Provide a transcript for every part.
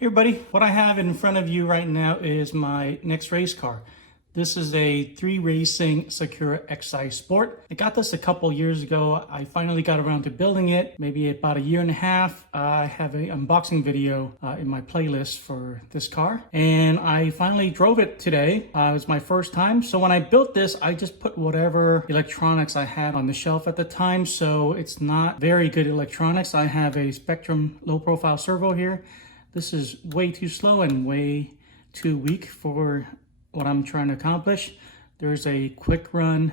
Hey everybody, what I have in front of you right now is my next race car. This is a 3Racing Sakura XI Sport. I got this a couple years ago. I finally got around to building it, maybe about a year and a half. I have an unboxing video in my playlist for this car. And I finally drove it today. It was my first time. So when I built this, I just put whatever electronics I had on the shelf at the time. So it's not very good electronics. I have a Spectrum low profile servo here. This is way too slow and way too weak for what I'm trying to accomplish. There's a quick run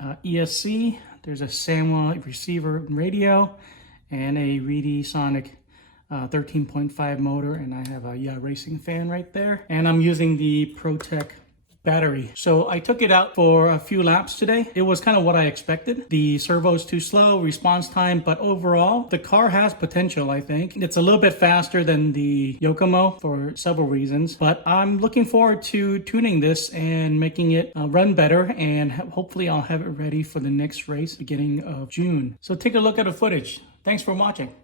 ESC, there's a Samuel receiver and radio, and a Reedy Sonic 13.5 motor, and I have a racing fan right there. And I'm using the ProTech battery. So I took it out for a few laps today. It was kind of what I expected. The servo is too slow, response time, but overall, the car has potential, I think. It's a little bit faster than the Yokomo for several reasons, but I'm looking forward to tuning this and making it run better, and hopefully I'll have it ready for the next race beginning of June. So take a look at the footage. Thanks for watching.